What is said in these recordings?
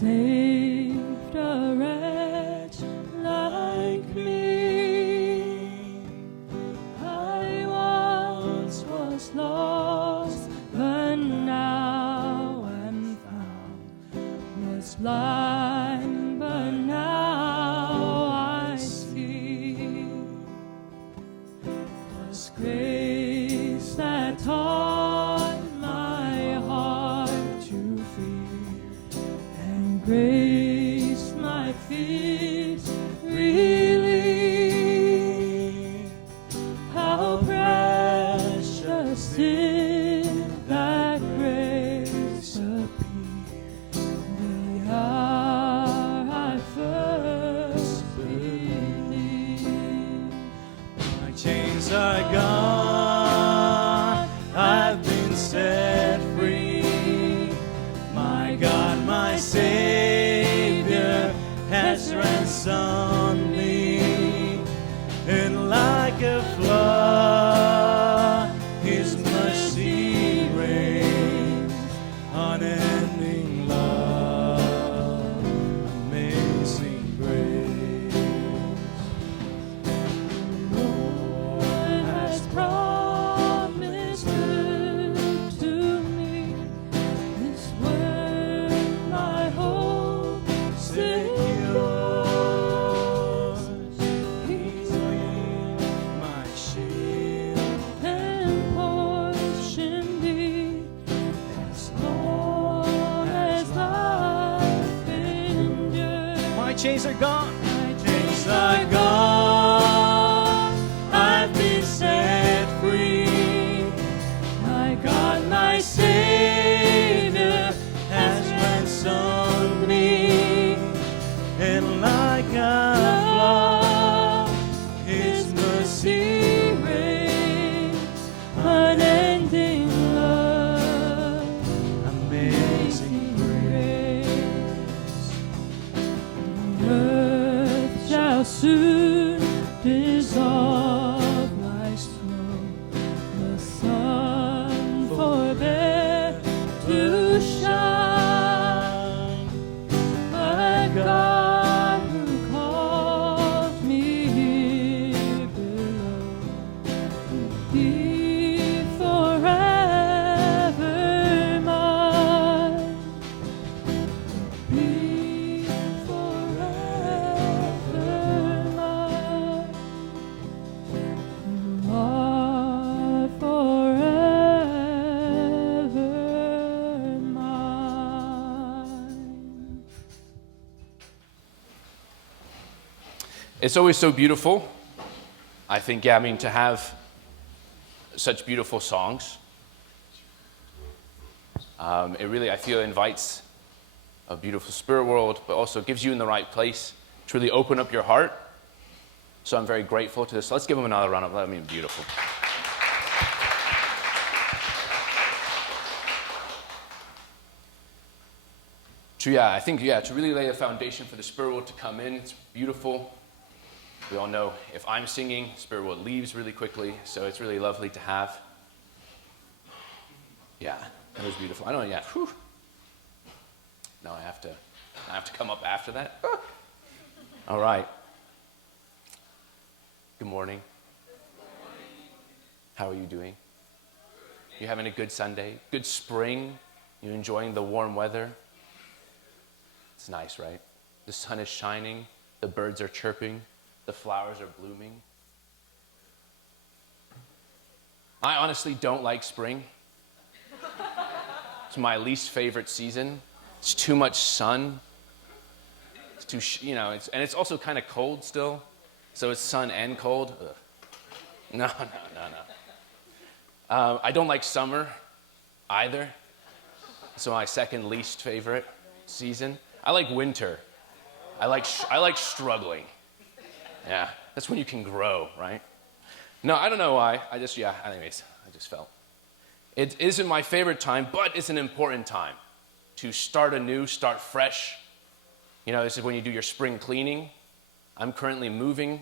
saved a wretch like me. I once was lost, but now I'm found. Was blind, but now I see. Was grace that taught my heart to fear, and grace my feet relieve. How precious did that grace appear the hour I first believed. My chains are gone, I've been set free. My God, my Savior has ransomed me. And like a flood, His mercy reigns, unending love, amazing grace. Lord has promised good to me. This word my hope secures. He's My shield, and portion deep, as long as life endures. my chains are gone. My Chains are gone, I've been set free. My God, my Savior Has ransomed me, and like a flood, His mercy reigns, unending love, amazing grace. The earth shall soon dissolve like snow. The sun forbear to shine, but God who called me here below will be forever mine. Be forever mine. You are forever mine. It's always so beautiful, I think, to have such beautiful songs. It really, I feel, invites a beautiful spirit world, but also gives you in the right place to really open up your heart. So I'm very grateful to this. So let's give them another round of applause. I mean, beautiful. I think, to really lay the foundation for the spirit world to come in, it's beautiful. We all know if I'm singing, spirit world leaves really quickly, so it's really lovely to have. Yeah, that was beautiful. I know, yeah. Whew. Now I have to come up after that. All right. Good morning. How are you doing? You having a good Sunday? Good spring? You enjoying the warm weather? It's nice, right? The sun is shining, the birds are chirping, the flowers are blooming. I honestly don't like spring. It's my least favorite season. It's too much sun. It's too, and it's also kind of cold still. So it's sun and cold. Ugh. No. I don't like summer either. So my second least favorite season. I like winter. I like struggling. Yeah, that's when you can grow, right? No, I don't know why. Anyways, I just felt. It isn't my favorite time, but it's an important time to start anew, start fresh. This is when you do your spring cleaning. I'm currently moving,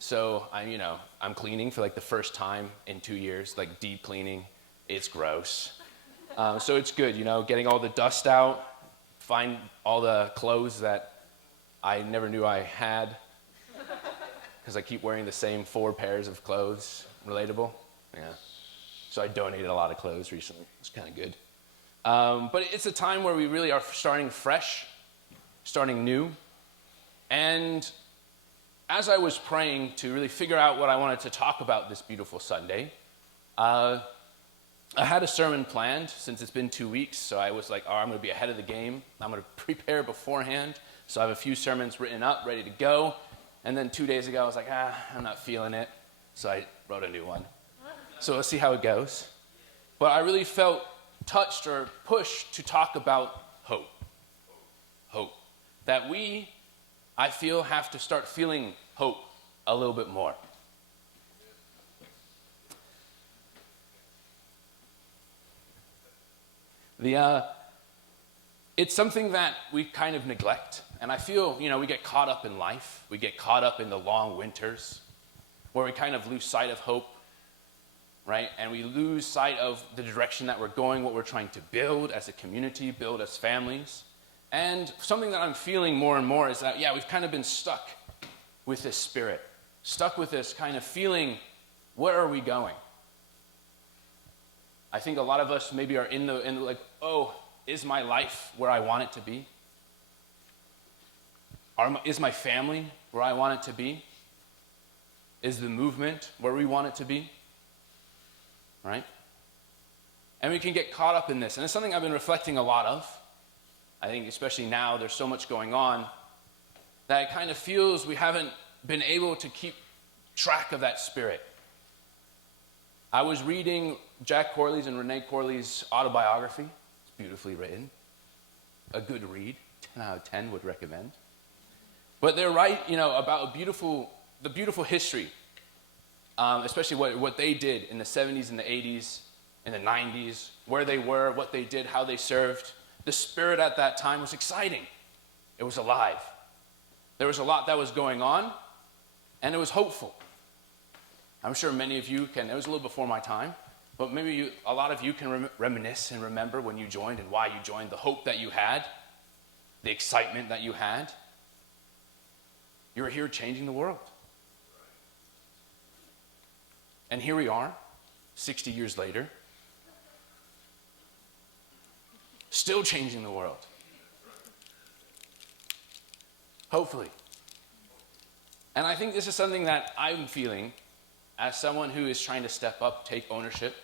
so I'm cleaning for like the first time in 2 years, like deep cleaning. It's gross. So it's good, getting all the dust out, find all the clothes that I never knew I had because I keep wearing the same 4 pairs of clothes. Relatable? Yeah. So I donated a lot of clothes recently. It's kind of good. But it's a time where we really are starting fresh, starting new. And as I was praying to really figure out what I wanted to talk about this beautiful Sunday, I had a sermon planned since it's been 2 weeks, so I was like, I'm going to be ahead of the game. I'm going to prepare beforehand. So I have a few sermons written up, ready to go. And then 2 days ago, I was like, I'm not feeling it. So I wrote a new one. So let's see how it goes. But I really felt touched or pushed to talk about hope. Hope. That we, I feel, have to start feeling hope a little bit more. It's something that we kind of neglect. And I feel, we get caught up in life. We get caught up in the long winters where we kind of lose sight of hope, right? And we lose sight of the direction that we're going, what we're trying to build as a community, build as families. And something that I'm feeling more and more is that, we've kind of been stuck with this spirit, stuck with this kind of feeling, where are we going? I think a lot of us maybe are in the like, is my life where I want it to be? Is my family where I want it to be? Is the movement where we want it to be? Right? And we can get caught up in this. And it's something I've been reflecting a lot of. I think especially now there's so much going on that it kind of feels we haven't been able to keep track of that spirit. I was reading Jack Corley's and Renee Corley's autobiography. It's beautifully written. A good read. 10 out of 10 would recommend. But they're right, about the beautiful history, especially what they did in the 70s and the 80s, in the 90s, where they were, what they did, how they served. The spirit at that time was exciting. It was alive. There was a lot that was going on, and it was hopeful. I'm sure many of you can, it was a little before my time, but maybe a lot of you can reminisce and remember when you joined and why you joined, the hope that you had, the excitement that you had. You were here changing the world. And here we are, 60 years later, still changing the world. Hopefully. And I think this is something that I'm feeling as someone who is trying to step up, take ownership,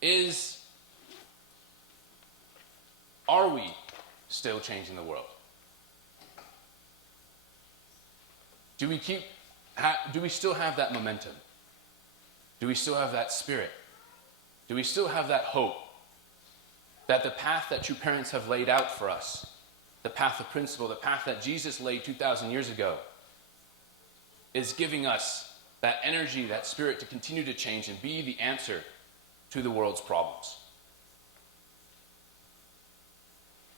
is, are we still changing the world? Do we still have that momentum? Do we still have that spirit? Do we still have that hope that the path that true parents have laid out for us, the path of principle, the path that Jesus laid 2,000 years ago, is giving us that energy, that spirit to continue to change and be the answer to the world's problems?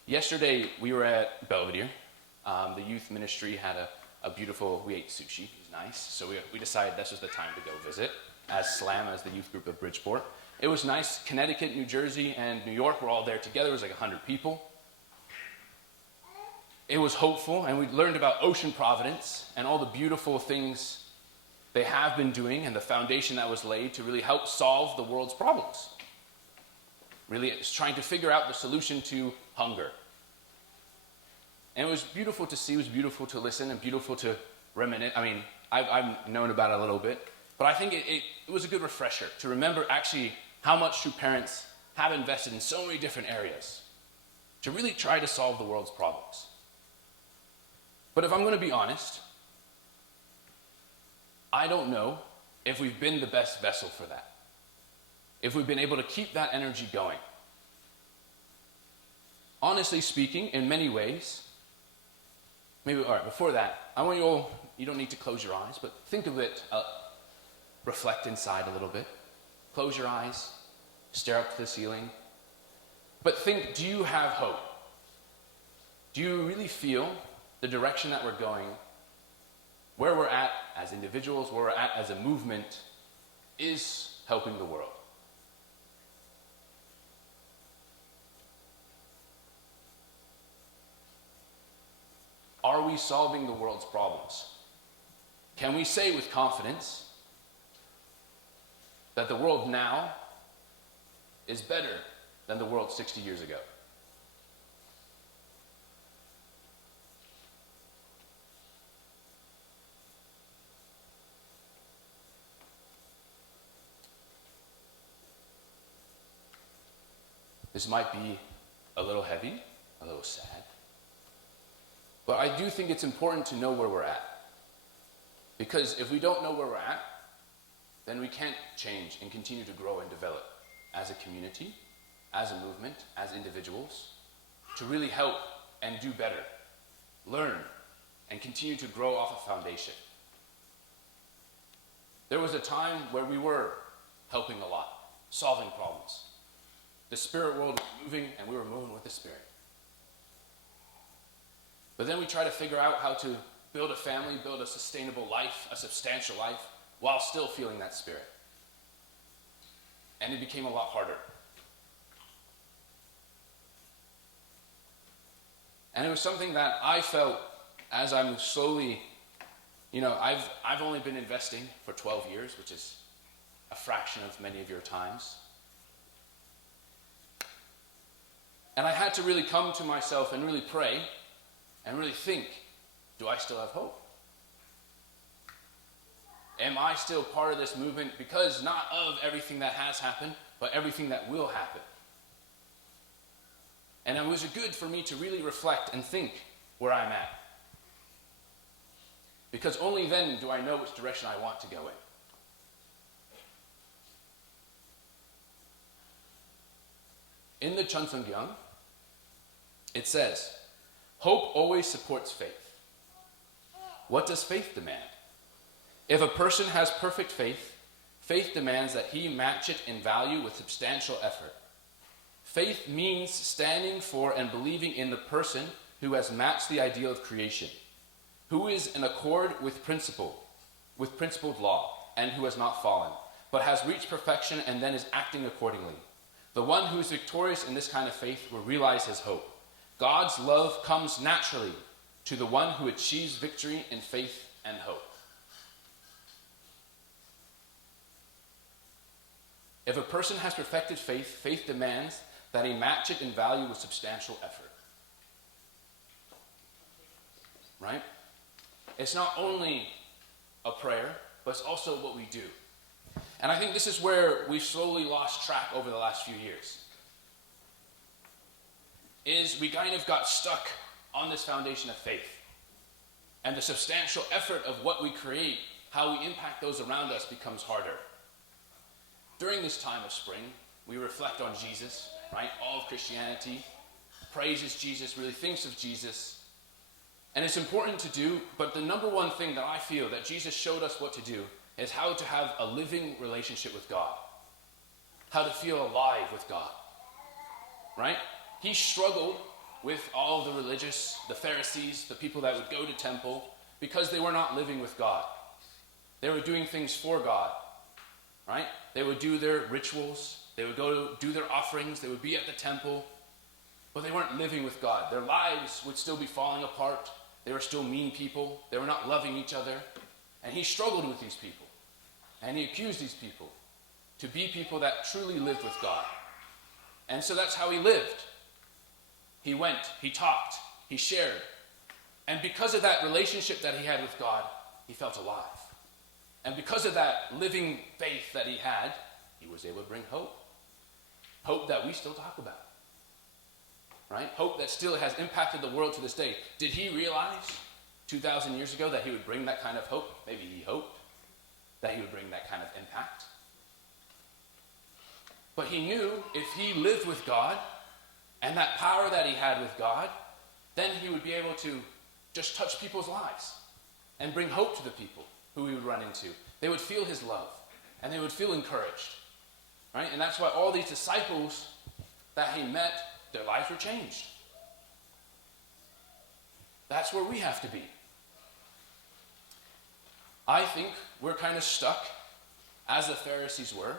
Yesterday, we were at Belvedere. The youth ministry had a beautiful, we ate sushi, it was nice, so we decided this was the time to go visit, as SLAM, as the youth group of Bridgeport. It was nice. Connecticut, New Jersey, and New York were all there together. It was like 100 people. It was hopeful, and we learned about Ocean Providence and all the beautiful things they have been doing and the foundation that was laid to really help solve the world's problems. Really, it's trying to figure out the solution to hunger. And it was beautiful to see, it was beautiful to listen, and beautiful to reminisce. I mean, I've known about it a little bit, but I think it was a good refresher to remember actually how much true parents have invested in so many different areas to really try to solve the world's problems. But if I'm going to be honest, I don't know if we've been the best vessel for that. If we've been able to keep that energy going. Honestly speaking, in many ways, maybe, all right, before that, I want you all, you don't need to close your eyes, but think of it, reflect inside a little bit. Close your eyes, stare up to the ceiling. But think, do you have hope? Do you really feel the direction that we're going, where we're at as individuals, where we're at as a movement, is helping the world? are we solving the world's problems? Can we say with confidence that the world now is better than the world 60 years ago? This might be a little heavy, a little sad, but I do think it's important to know where we're at. Because if we don't know where we're at, then we can't change and continue to grow and develop as a community, as a movement, as individuals, to really help and do better, learn, and continue to grow off a foundation. There was a time where we were helping a lot, solving problems. The spirit world was moving, and we were moving with the spirit. But then we try to figure out how to build a family, build a sustainable life, a substantial life, while still feeling that spirit. And it became a lot harder. And it was something that I felt as I'm slowly, I've only been investing for 12 years, which is a fraction of many of your times. And I had to really come to myself and really pray and really think, do I still have hope? Am I still part of this movement? Because not of everything that has happened, but everything that will happen. And it was good for me to really reflect and think where I'm at. Because only then do I know which direction I want to go in. In the Chunsungyang, it says, hope always supports faith. What does faith demand? If a person has perfect faith, faith demands that he match it in value with substantial effort. Faith means standing for and believing in the person who has matched the ideal of creation, who is in accord with principled law, and who has not fallen, but has reached perfection and then is acting accordingly. The one who is victorious in this kind of faith will realize his hope. God's love comes naturally to the one who achieves victory in faith and hope. If a person has perfected faith, faith demands that he match it in value with substantial effort. Right? It's not only a prayer, but it's also what we do. And I think this is where we've slowly lost track over the last few years. Is we kind of got stuck on this foundation of faith. And the substantial effort of what we create, how we impact those around us, becomes harder. During this time of spring, we reflect on Jesus, right? All of Christianity praises Jesus, really thinks of Jesus. And it's important to do, but the number one thing that I feel that Jesus showed us what to do is how to have a living relationship with God. How to feel alive with God. Right? He struggled with all the religious, the Pharisees, the people that would go to temple, because they were not living with God. They were doing things for God. Right? They would do their rituals, they would go do their offerings, they would be at the temple, but they weren't living with God. Their lives would still be falling apart. They were still mean people. They were not loving each other. And he struggled with these people. And he accused these people to be people that truly lived with God. And so that's how he lived. He went, he talked, he shared. And because of that relationship that he had with God, he felt alive. And because of that living faith that he had, he was able to bring hope. Hope that we still talk about. Right? Hope that still has impacted the world to this day. Did he realize 2,000 years ago that he would bring that kind of hope? Maybe he hoped that he would bring that kind of impact. But he knew if he lived with God and that power that he had with God, then he would be able to just touch people's lives and bring hope to the people who he would run into. They would feel his love and they would feel encouraged. Right? And that's why all these disciples that he met, their lives were changed. That's where we have to be. I think we're kind of stuck, as the Pharisees were,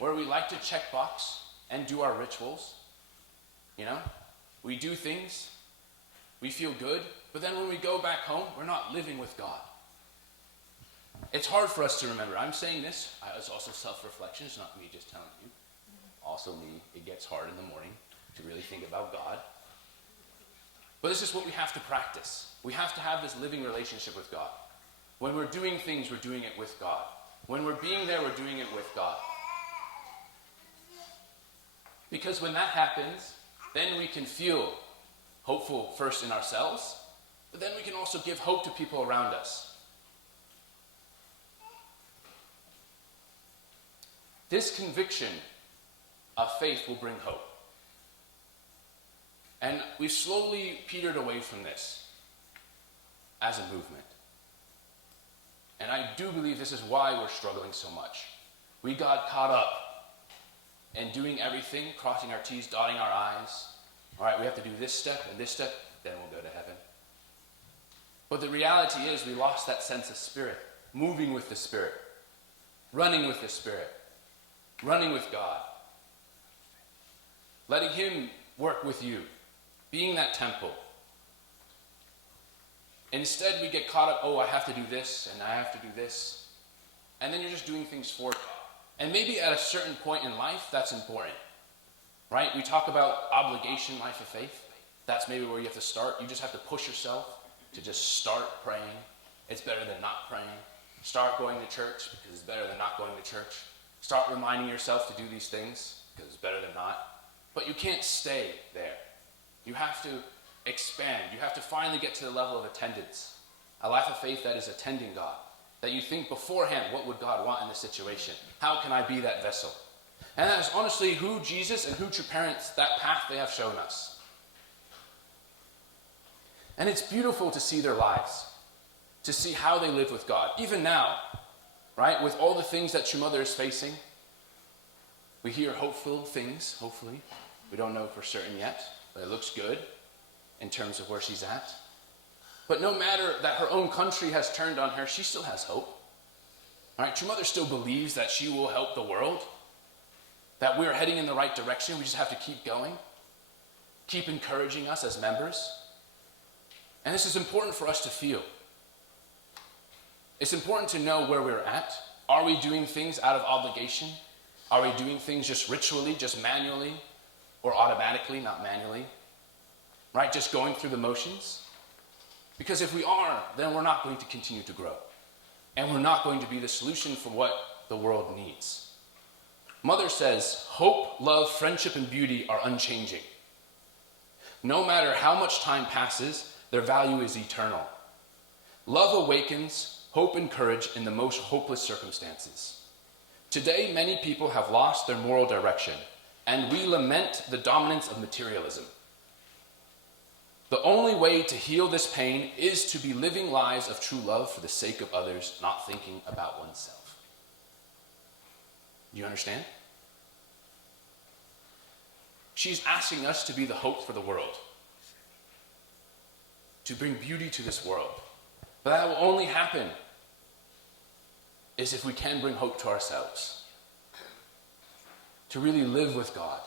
where we like to check box and do our rituals. You know? We do things We feel good, but then when we go back home, we're not living with God. It's hard for us to remember. I'm saying this, it's also self-reflection. It's not me just telling you. Also me, it gets hard in the morning to really think about God. But this is what we have to practice. We have to have this living relationship with God. When we're doing things, we're doing it with God. When we're being there, we're doing it with God. Because when that happens, then we can feel hopeful first in ourselves, but then we can also give hope to people around us. This conviction of faith will bring hope. And we've slowly petered away from this as a movement. And I do believe this is why we're struggling so much. We got caught up in doing everything, crossing our T's, dotting our I's. All right, we have to do this step and this step, then we'll go to heaven. But the reality is we lost that sense of spirit, moving with the Spirit, running with the Spirit, running with God, letting Him work with you, being that temple. Instead, we get caught up, I have to do this, and I have to do this. And then you're just doing things for God. And maybe at a certain point in life, that's important. Right? We talk about obligation, life of faith. That's maybe where you have to start. You just have to push yourself to just start praying. It's better than not praying. Start going to church because it's better than not going to church. Start reminding yourself to do these things because it's better than not. But you can't stay there. You have to expand. You have to finally get to the level of attendance. A life of faith that is attending God. That you think beforehand, what would God want in this situation? How can I be that vessel? And that is honestly who Jesus and who true parents, that path they have shown us. And it's beautiful to see their lives. To see how they live with God. Even now, right? With all the things that True Mother is facing. We hear hopeful things, hopefully. We don't know for certain yet, but it looks good in terms of where she's at. But no matter that her own country has turned on her, she still has hope. All right, True Mother still believes that she will help the world, that we're heading in the right direction. We just have to keep going, keep encouraging us as members. And this is important for us to feel. It's important to know where we're at. Are we doing things out of obligation? Are we doing things just ritually, just manually, or automatically, not manually? Right, just going through the motions? Because if we are, then we're not going to continue to grow. And we're not going to be the solution for what the world needs. Mother says, hope, love, friendship, and beauty are unchanging. No matter how much time passes, their value is eternal. Love awakens hope and courage in the most hopeless circumstances. Today, many people have lost their moral direction, and we lament the dominance of materialism. The only way to heal this pain is to be living lives of true love for the sake of others, not thinking about oneself. Do you understand? She's asking us to be the hope for the world, to bring beauty to this world. But that will only happen is if we can bring hope to ourselves, to really live with God,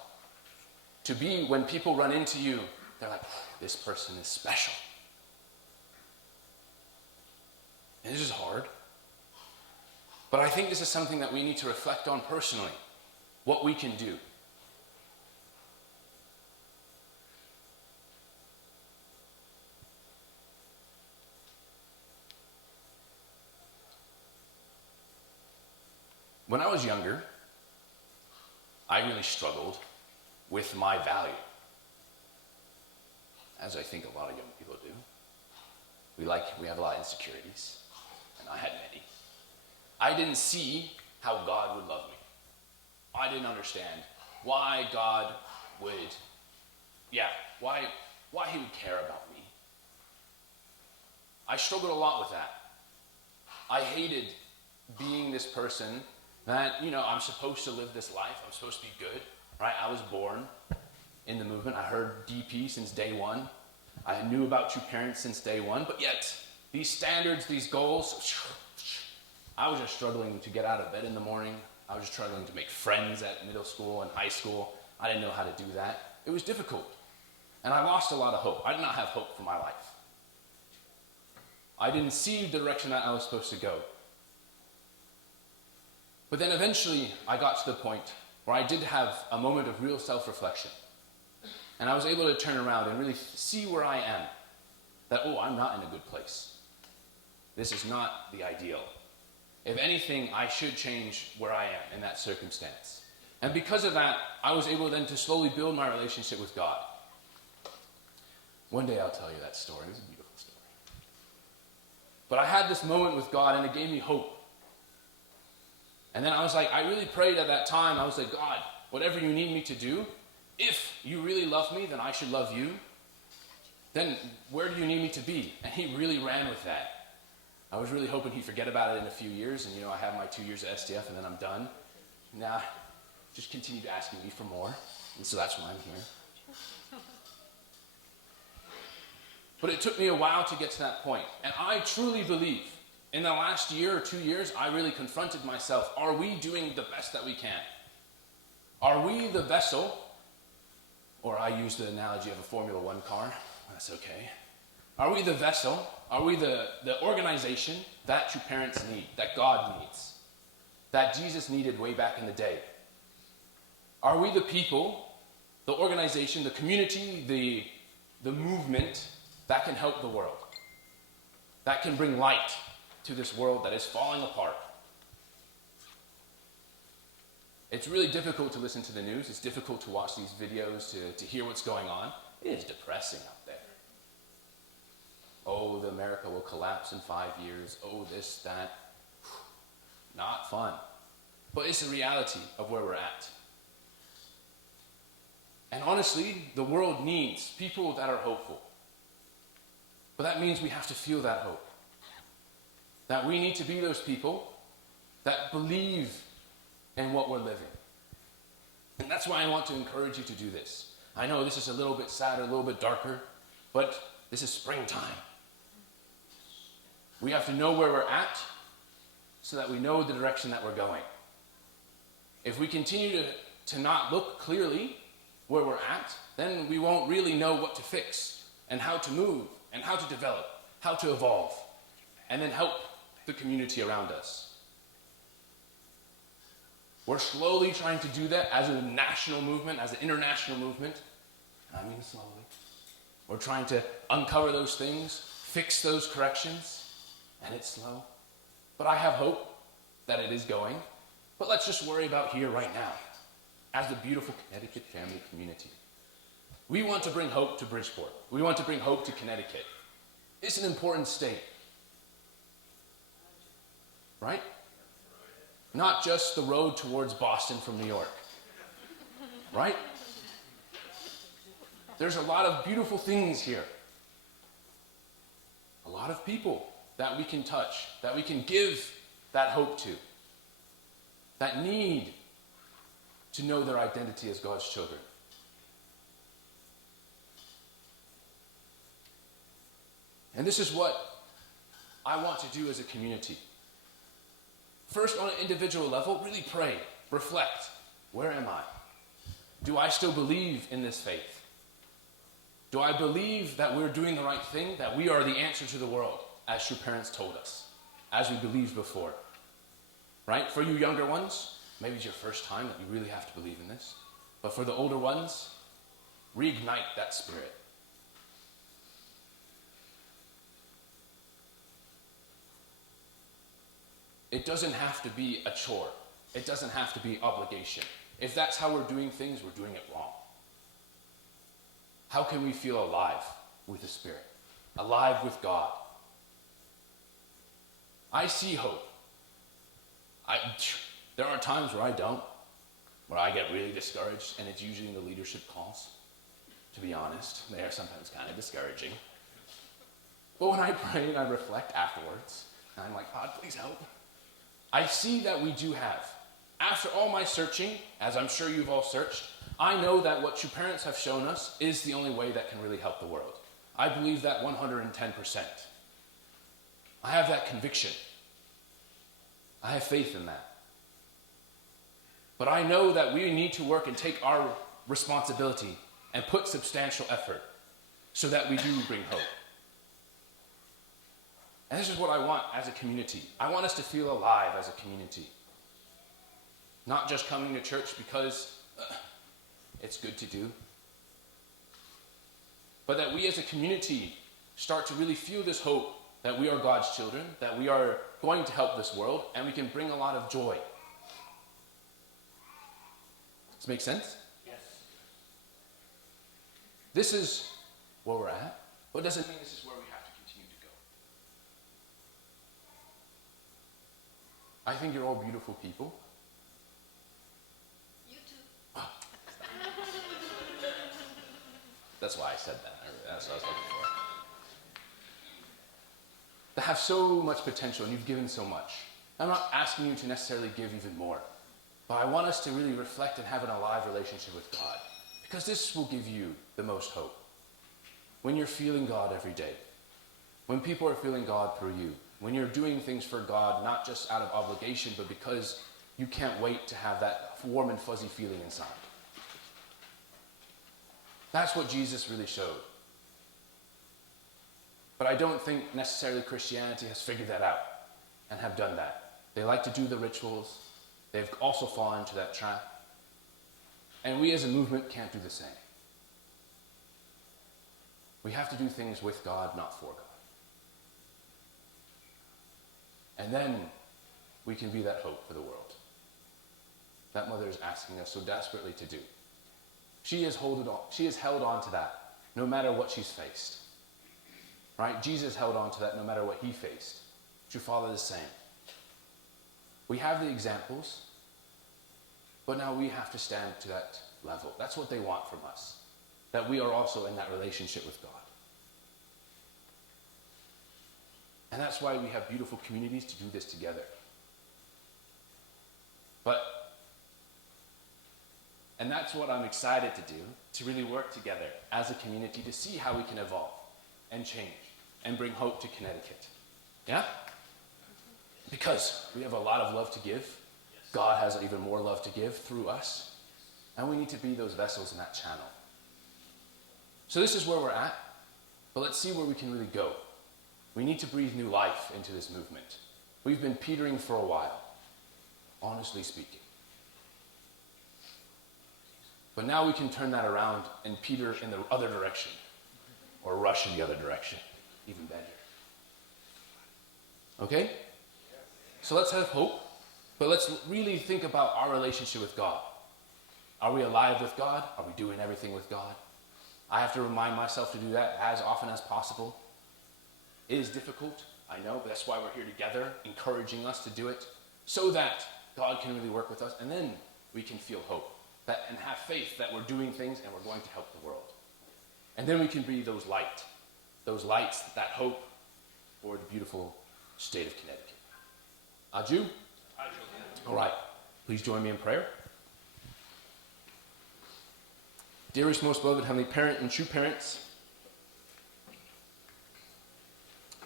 to be, when people run into you, they're like, this person is special. And this is hard. But I think this is something that we need to reflect on personally, what we can do. When I was younger, I really struggled with my value, as I think a lot of young people do. We have a lot of insecurities, and I had many. I didn't see how God would love me. I didn't understand why God would, why he would care about me. I struggled a lot with that. I hated being this person that, I'm supposed to live this life. I'm supposed to be good, right? I was born in the movement. I heard DP since day one. I knew about True Parents since day one, but yet these standards, these goals, I was just struggling to get out of bed in the morning. I was just struggling to make friends at middle school and high school. I didn't know how to do that. It was difficult. And I lost a lot of hope. I did not have hope for my life. I didn't see the direction that I was supposed to go. But then eventually I got to the point where I did have a moment of real self-reflection. And I was able to turn around and really see where I am. That, I'm not in a good place. This is not the ideal. If anything, I should change where I am in that circumstance. And because of that, I was able then to slowly build my relationship with God. One day I'll tell you that story. It was a beautiful story. But I had this moment with God, and it gave me hope. And then I was like, I really prayed at that time. I was like, God, whatever you need me to do, if you really love me, then I should love you. Then where do you need me to be? And he really ran with that. I was really hoping he'd forget about it in a few years, and I have my 2 years at STF, and then I'm done. Nah, just continued asking me for more, and so that's why I'm here. But it took me a while to get to that point, and I truly believe in the last year or 2 years, I really confronted myself. Are we doing the best that we can? Are we the vessel, or I use the analogy of a Formula One car, that's okay. Are we the vessel? Are we the organization that true parents need, that God needs, that Jesus needed way back in the day? Are we the people, the organization, the community, the movement that can help the world, that can bring light to this world that is falling apart? It's really difficult to listen to the news. It's difficult to watch these videos, to hear what's going on. It is depressing out there. Oh, the America will collapse in 5 years. Oh, this, that. Not fun. But it's the reality of where we're at. And honestly, the world needs people that are hopeful. But that means we have to feel that hope. That we need to be those people that believe in what we're living. And that's why I want to encourage you to do this. I know this is a little bit sadder, a little bit darker, but this is springtime. We have to know where we're at so that we know the direction that we're going. If we continue to not look clearly where we're at, then we won't really know what to fix and how to move and how to develop, how to evolve, and then help the community around us. We're slowly trying to do that as a national movement, as an international movement. I mean slowly. We're trying to uncover those things, fix those corrections, and it's slow. But I have hope that it is going. But let's just worry about here right now, as the beautiful Connecticut family community. We want to bring hope to Bridgeport. We want to bring hope to Connecticut. It's an important state. Right? Not just the road towards Boston from New York. Right? There's a lot of beautiful things here. A lot of people that we can touch, that we can give that hope to, that need to know their identity as God's children. And this is what I want to do as a community. First, on an individual level, really pray, reflect. Where am I? Do I still believe in this faith? Do I believe that we're doing the right thing, that we are the answer to the world, as true parents told us, as we believed before? Right? For you younger ones, maybe it's your first time that you really have to believe in this. But for the older ones, reignite that spirit. It doesn't have to be a chore. It doesn't have to be obligation. If that's how we're doing things, we're doing it wrong. How can we feel alive with the Spirit? Alive with God? I see hope. There are times where I don't, where I get really discouraged, and it's usually in the leadership calls. To be honest, they are sometimes kind of discouraging. But when I pray and I reflect afterwards, and I'm like, God, please help. I see that we do have. After all my searching, as I'm sure you've all searched, I know that what you parents have shown us is the only way that can really help the world. I believe that 110%. I have that conviction. I have faith in that. But I know that we need to work and take our responsibility and put substantial effort so that we do bring hope. And this is what I want as a community. I want us to feel alive as a community. Not just coming to church because it's good to do, but that we as a community start to really feel this hope that we are God's children, that we are going to help this world, and we can bring a lot of joy. Does this make sense? Yes. This is where we're at, but it doesn't mean this is where we have to continue to go. I think you're all beautiful people. You too. That's why I said that. That's what I was looking for. That have so much potential, and you've given so much. I'm not asking you to necessarily give even more, but I want us to really reflect and have an alive relationship with God, because this will give you the most hope. When you're feeling God every day, when people are feeling God through you, when you're doing things for God, not just out of obligation, but because you can't wait to have that warm and fuzzy feeling inside. That's what Jesus really showed. But I don't think necessarily Christianity has figured that out and have done that. They like to do the rituals. They've also fallen into that trap. And we as a movement can't do the same. We have to do things with God, not for God. And then we can be that hope for the world that Mother is asking us so desperately to do. She has held on to that no matter what she's faced. Right? Jesus held on to that no matter what he faced. True Father the same. We have the examples, but now we have to stand to that level. That's what they want from us. That we are also in that relationship with God. And that's why we have beautiful communities to do this together. And that's what I'm excited to do, to really work together as a community to see how we can evolve and change and bring hope to Connecticut. Yeah? Because we have a lot of love to give. God has even more love to give through us. And we need to be those vessels in that channel. So this is where we're at, but let's see where we can really go. We need to breathe new life into this movement. We've been petering for a while, honestly speaking. But now we can turn that around and peter in the other direction, or rush in the other direction, even better. Okay? So let's have hope, but let's really think about our relationship with God. Are we alive with God? Are we doing everything with God? I have to remind myself to do that as often as possible. It is difficult, I know, but that's why we're here together, encouraging us to do it, so that God can really work with us, and then we can feel hope and have faith that we're doing things and we're going to help the world. And then we can be those lights, that hope for the beautiful state of Connecticut. Aju? All right, please join me in prayer. Dearest, most beloved Heavenly Parent and true parents,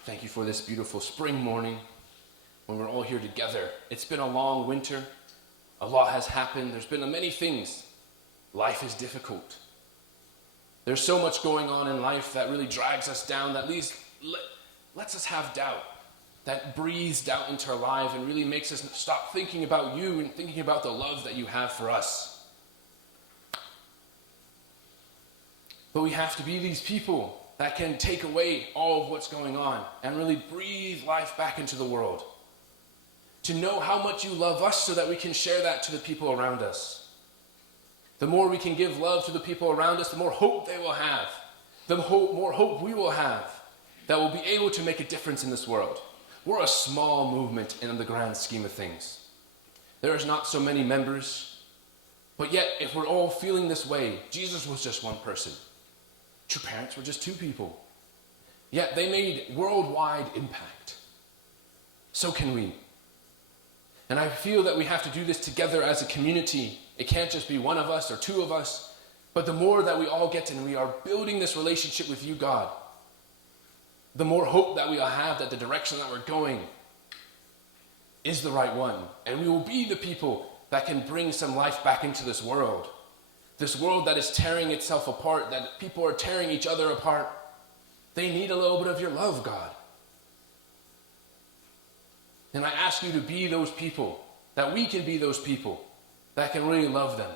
thank you for this beautiful spring morning when we're all here together. It's been a long winter. A lot has happened. There's been many things. Life is difficult. There's so much going on in life that really drags us down, that lets us have doubt, that breathes doubt into our life and really makes us stop thinking about you and thinking about the love that you have for us. But we have to be these people that can take away all of what's going on and really breathe life back into the world. To know how much you love us so that we can share that to the people around us. The more we can give love to the people around us, the more hope they will have. The more hope we will have that will be able to make a difference in this world. We're a small movement in the grand scheme of things. There is not so many members, but yet if we're all feeling this way, Jesus was just one person. True parents were just two people. Yet they made worldwide impact. So can we. And I feel that we have to do this together as a community. It can't just be one of us or two of us, but the more that we all get and we are building this relationship with you, God, the more hope that we will have that the direction that we're going is the right one. And we will be the people that can bring some life back into this world. This world that is tearing itself apart, that people are tearing each other apart, they need a little bit of your love, God. And I ask you to be those people, that we can be those people that can really love them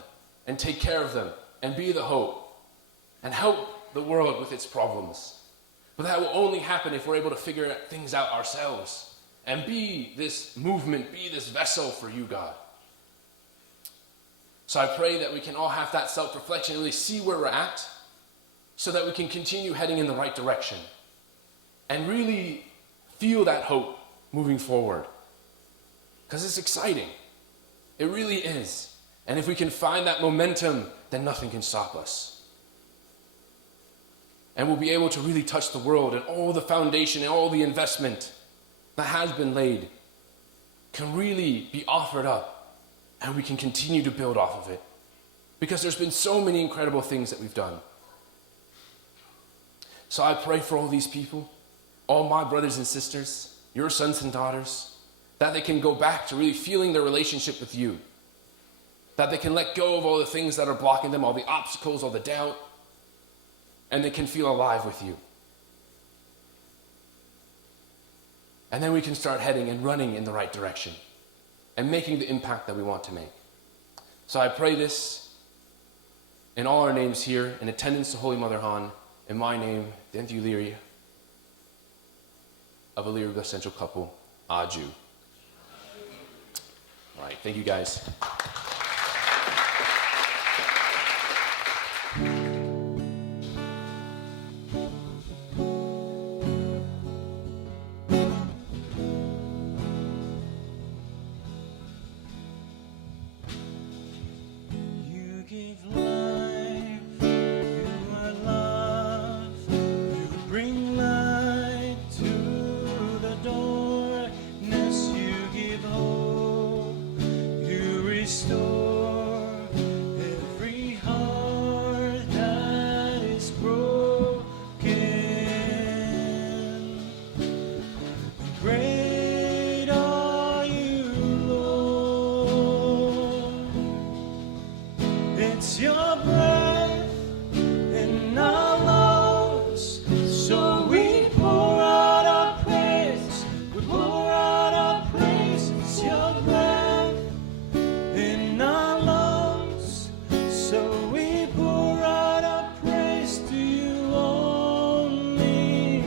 and take care of them and be the hope and help the world with its problems. But that will only happen if we're able to figure things out ourselves and be this movement, be this vessel for you, God. So I pray that we can all have that self-reflection and really see where we're at so that we can continue heading in the right direction and really feel that hope moving forward. Because it's exciting. It really is. And if we can find that momentum, then nothing can stop us. And we'll be able to really touch the world, and all the foundation and all the investment that has been laid can really be offered up, and we can continue to build off of it. Because there's been so many incredible things that we've done. So I pray for all these people, all my brothers and sisters, your sons and daughters, that they can go back to really feeling their relationship with you. That they can let go of all the things that are blocking them, all the obstacles, all the doubt, and they can feel alive with you. And then we can start heading and running in the right direction and making the impact that we want to make. So I pray this in all our names here, in attendance to Holy Mother Han, in my name, Denthew Leary, of a Leary Central couple, Aju. All right, thank you guys. You give life, you are love, you bring light to the darkness, you give hope, you restore every heart that is broken. Great are you, Lord. It's your breath in our lungs, so we pour out our praise. We pour out our praise. It's your breath in our lungs, so we pour out our praise to you only.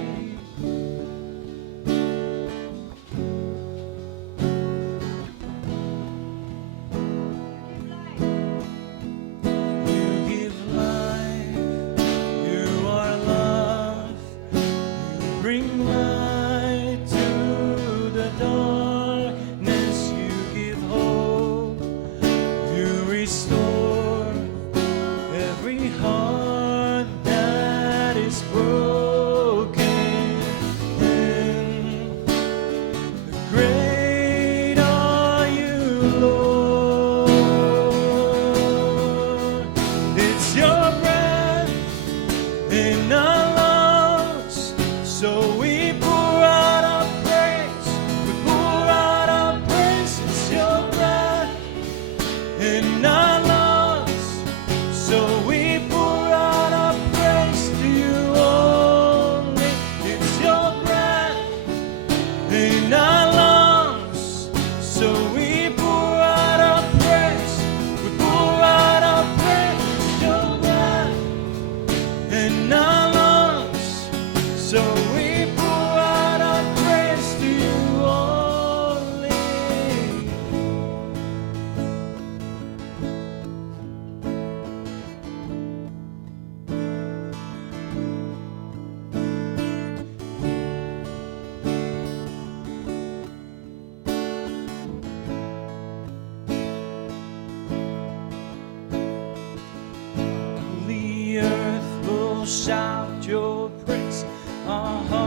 You give life, you are love, you bring light to the darkness, you give hope, you restore every heart that is broken. Great are you, Lord. It's your breath in our lungs, so we pour out our praise. We pour out our praise. It's your breath in our lungs, so we pour out our praise to you only. It's your breath in our lungs, so we pour out our praise. We pour out our praise. It's your breath in our lungs, so we pour out our praise to you only. The earth will shout your praise. Our hearts